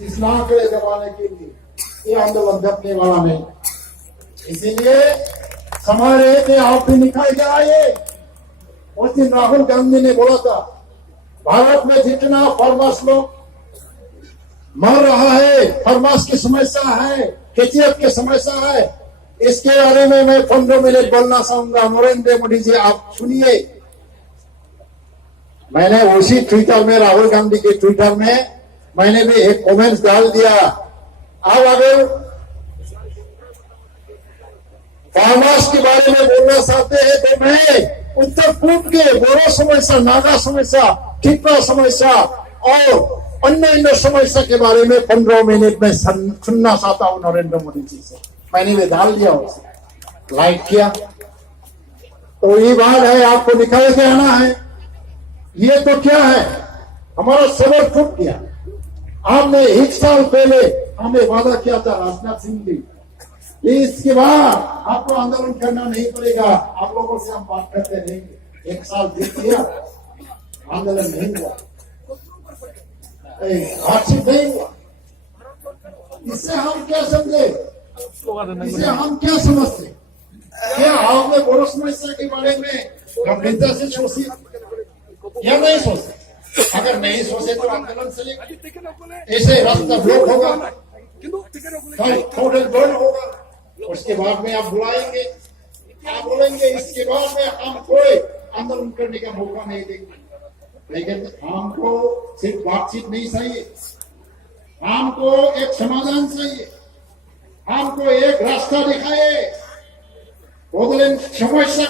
इस्लाम के जमाने के लिए ये आंदोलन दबने वाला नहीं। इसीलिए हमारे में आप भी निकाल के आए। उस दिन राहुल गांधी ने बोला था भारत में जितना फार्मर्स लोग मर रहा है, फार्मर्स की समस्या है, केचीएफ की समस्या है, इसके बारे में मैं 15 मिनट बोलना चाहूंगा। नरेंद्र मोदी जी आप सुनिए। मैंने उसी ट्विटर में, राहुल गांधी के ट्विटर में मैंने भी एक कमेंट्स डाल दिया। अब अगर फार्मर्स के बारे में बोलना चाहते हैं तो मैं उत्तर पूर्व के बोरो समस्या, नागा समस्या, टिप्पा समस्या और अन्य समस्या के बारे में 15 मिनट में सुनना चाहता हूं नरेंद्र मोदी जी से। मैंने भी डाल दिया, उसे लाइक किया। तो ये बात है, आपको निकाल के आना है। ये तो क्या है, हमारा सबर टूट गया। आपने 1 साल पहले हमें वादा किया था राजनाथ सिंह जी, इसके बाद आपको आंदोलन करना नहीं पड़ेगा, आप लोगों से हम बात करते रहेंगे। 1 साल बीत गया, आंदोलन नहीं हुआ, बातचीत नहीं हुआ। इससे हम क्या समझे, इससे हम क्या समझते? क्या आपने बोरो समस्या के बारे में गंभीरता से सोची या नहीं सोचे? अगर नहीं सोचे तो आंदोलन चलेगा, ऐसे रास्ता ब्लॉक होगा, टोटल बंद होगा। उसके बाद में आप बुलाएंगे, क्या बोलेंगे? इसके बाद में हम कोई आंदोलन करने का मौका नहीं देंगे। लेकिन हमको सिर्फ बातचीत नहीं चाहिए, हमको एक समाधान चाहिए, हमको एक रास्ता दिखाए। समस्या